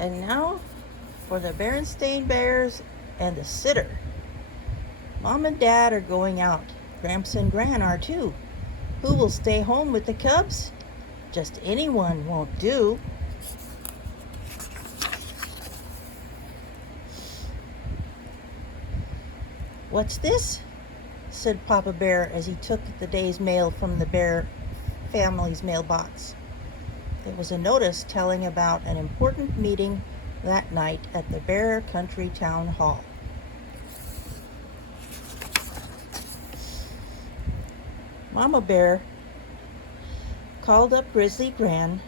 And now for the Berenstain Bears and the sitter. Mom and Dad are going out. Gramps and Gran are too. Who will stay home with the cubs? Just anyone won't do. "What's this?" said Papa Bear as he took the day's mail from the Bear family's mailbox. It was a notice telling about an important meeting that night at the Bear Country Town Hall. Mama Bear called up Grizzly Gran.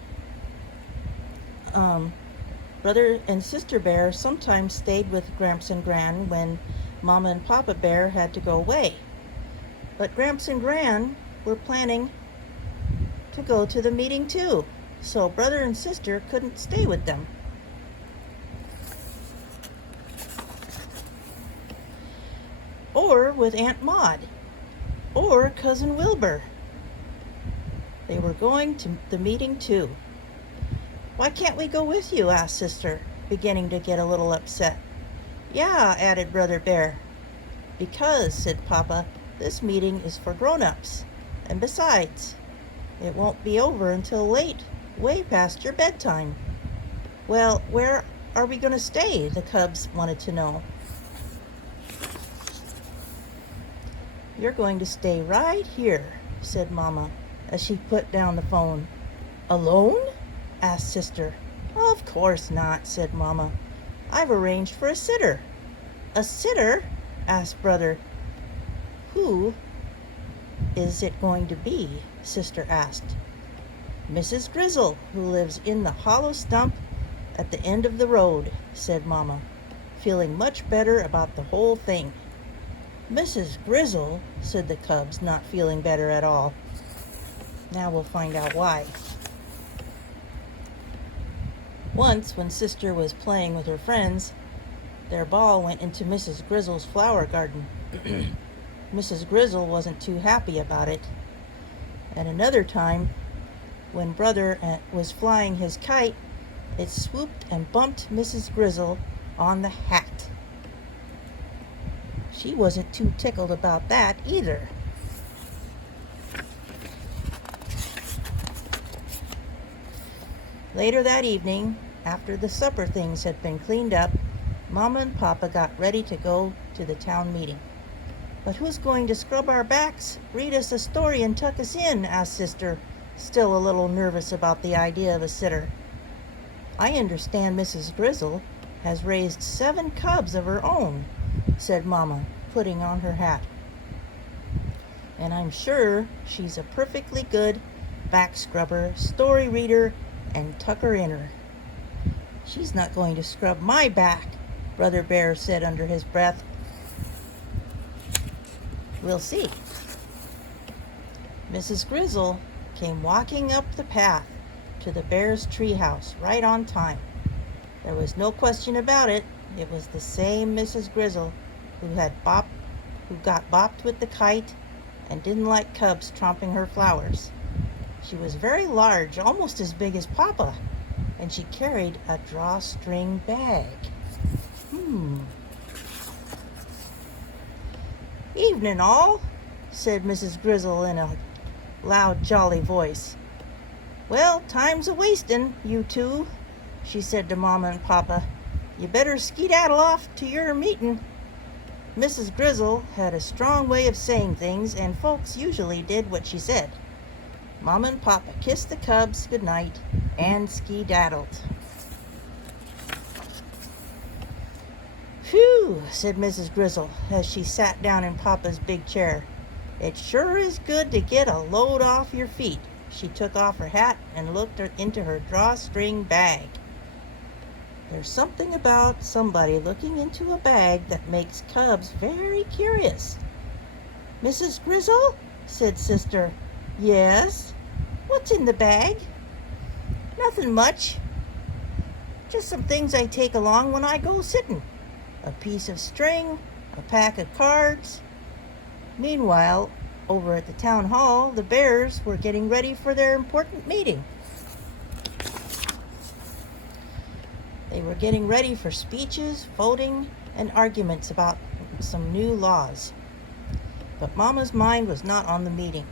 Brother and Sister Bear sometimes stayed with Gramps and Gran when Mama and Papa Bear had to go away. But Gramps and Gran were planning to go to the meeting too, so Brother and Sister couldn't stay with them. Or with Aunt Maud, or Cousin Wilbur. They were going to the meeting too. "Why can't we go with you?" asked Sister, beginning to get a little upset. "Yeah," added Brother Bear. "Because," said Papa, "this meeting is for grown-ups. And besides, it won't be over until late, way past your bedtime." "Well, where are we going to stay?" the cubs wanted to know. "You're going to stay right here," said Mama as she put down the phone. "Alone?" asked Sister. "Of course not," said Mama. "I've arranged for a sitter." "A sitter?" asked Brother. "Who is it going to be?" Sister asked. "Mrs. Grizzle, who lives in the hollow stump at the end of the road," said Mama, feeling much better about the whole thing. "Mrs. Grizzle," said the cubs, not feeling better at all. Now we'll find out why. Once, when Sister was playing with her friends, their ball went into Mrs. Grizzle's flower garden. Mrs. Grizzle wasn't too happy about it. And another time, when Brother was flying his kite, it swooped and bumped Mrs. Grizzle on the hat. She wasn't too tickled about that either. Later that evening, after the supper things had been cleaned up, Mama and Papa got ready to go to the town meeting. "But who's going to scrub our backs, read us a story, and tuck us in?" asked Sister, still a little nervous about the idea of a sitter. "I understand Mrs. Grizzle has raised 7 cubs of her own," said Mama, putting on her hat. "And I'm sure she's a perfectly good back scrubber, story reader, and tucker-inner." "She's not going to scrub my back," Brother Bear said under his breath. "We'll see." Mrs. Grizzle came walking up the path to the Bears' treehouse right on time. There was no question about it. It was the same Mrs. Grizzle who got bopped with the kite and didn't like cubs tromping her flowers. She was very large, almost as big as Papa, and she carried a drawstring bag. "Evening, all," said Mrs. Grizzle in a loud, jolly voice. "Well, time's a-wastin', you two," she said to Mama and Papa. "You better skedaddle off to your meetin'." Mrs. Grizzle had a strong way of saying things, and folks usually did what she said. Mama and Papa kissed the cubs good night and skedaddled. "Phew," said Mrs. Grizzle as she sat down in Papa's big chair. "It sure is good to get a load off your feet." She took off her hat and looked into her drawstring bag. There's something about somebody looking into a bag that makes cubs very curious. "Mrs. Grizzle," said Sister. "Yes? What's in the bag?" "Nothing much. Just some things I take along when I go sitting. A piece of string, a pack of cards." Meanwhile, over at the town hall, the Bears were getting ready for their important meeting. They were getting ready for speeches, voting, and arguments about some new laws. But Mama's mind was not on the meeting.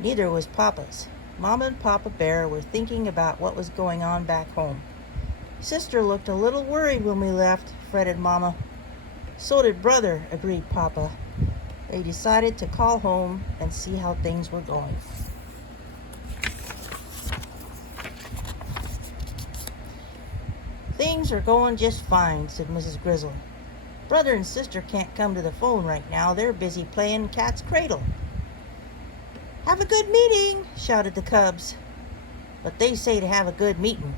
Neither was Papa's. Mama and Papa Bear were thinking about what was going on back home. Sister looked a little worried when we left, fretted Mama. So did Brother, agreed Papa. They decided to call home and see how things were going. Things are going just fine, said Mrs. Grizzle. Brother and Sister can't come to the phone right now. They're busy playing cat's cradle. Have a good meeting, shouted the cubs. But they say to have a good meeting.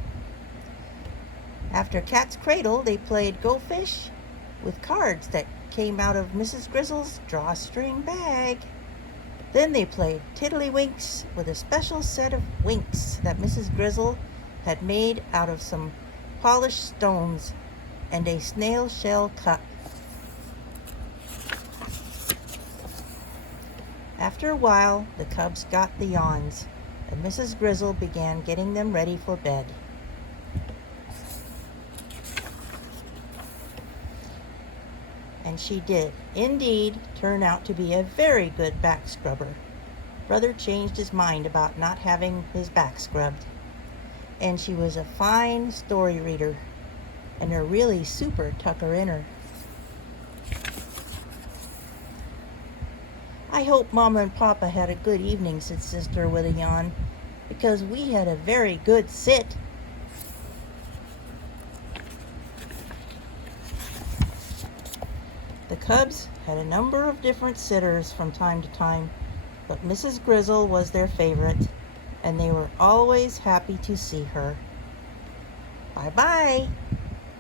After cat's cradle, they played Go Fish with cards that came out of Mrs. Grizzle's drawstring bag. Then they played Tiddlywinks with a special set of winks that Mrs. Grizzle had made out of some polished stones and a snail shell cup. After a while, the cubs got the yawns, and Mrs. Grizzle began getting them ready for bed. And she did, indeed, turn out to be a very good back scrubber. Brother changed his mind about not having his back scrubbed. And she was a fine story reader and a really super tucker-inner. I hope Mama and Papa had a good evening, said Sister with a yawn, because we had a very good sit. The cubs had a number of different sitters from time to time, but Mrs. Grizzle was their favorite, and they were always happy to see her. Bye-bye.